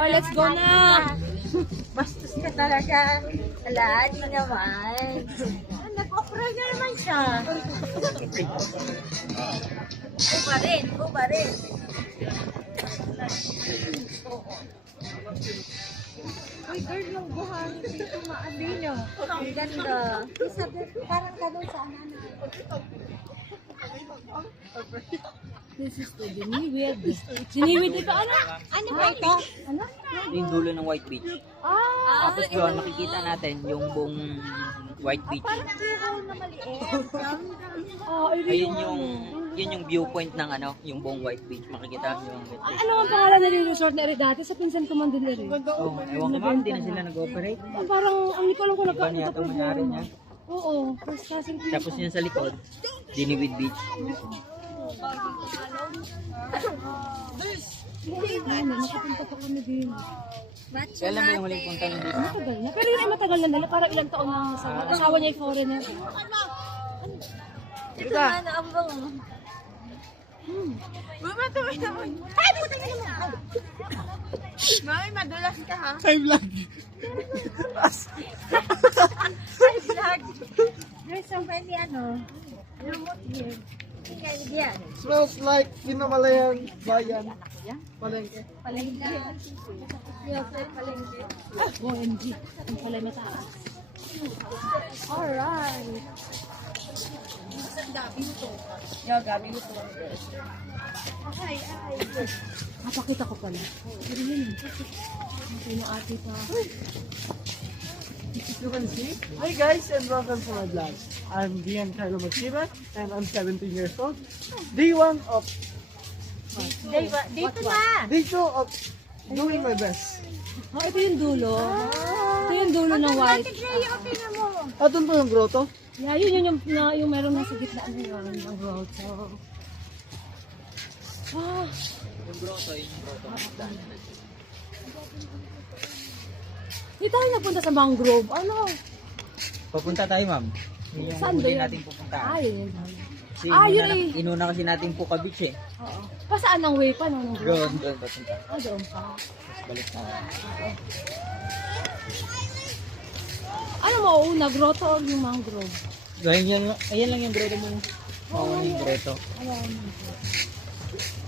Oh, let's go na. Bastos ka talaga. Alaan mo naman. Nag-offer na naman siya. Go pa rin. Uy, girl, yung buhangin dito maabino. Ang ganda. Sabi, parang ganun sa anana. This is the Diniwid. Diniwid ito, ano? Ano ba ito? Ano? Yung dulo ng White Beach. Tapos doon makikita natin yung buong White Beach. Parang kiro na maliit. Yun yung viewpoint ng ano, yung buong White Beach. Makikita nyo yung White Beach. Ano ang pangalan na rin resort na rin dati? Sa pinsan ko man din rin. Oh, ewan ko ma'am, hindi na sila nag-operate. Parang, ang hindi ko alam kung Iba niya ito mayari niya. Oo, first class in Tapos yun sa likod, Diniwid Beach. Ano, nakapunta pa kami din. Kailan ba yung huling punta nyo dito? Matagal na. Pero yun ay matagal na nila. Parang ilang taon na asawa niya ay foreigner. Ito na, naambang. Bumatuloy naman. Ay, puta ka naman. Mami, madulas ka ha? Hi vlog. Ay, vlog. There's somebody, lumot here. Tingnan diyan. Smells like Kinamalayan Bayan. Palengke. Palengke. Palengke. OMG. Ang pala mataas. Alright. Napakita ko pala. Pero yun. Ito yung ate pa. You can see. Hi guys and welcome to my vlog. I'm Dian Carlo Magsiba and I'm 17 years old. Day 1 of Dito na. Day 2 of doing my best. Oh, ito yung dulo. Ito yung dulo ng white. Tingnan mo. Doon po yung grotto. Yeah, yung meron nasa gitna yun. Ang grotto. Ah, Yung grotto, yung grotto. di tayo napunta sa mangrove. Ano? Papunta tayo ma'am. Yun yung Saan ba huli yun? natin pupunta. Yun. Kasi yun eh. inuna kasi natin Puka Beach eh. Oo. Pa saan ang way pa? Ng grove? Doon papunta. Doon pa. Tapos balik na. Ano mauuna? Grotto o yung mangrove? Ayan lang yung grotto mo. Oo, yung grotto. Ano ang mangrove?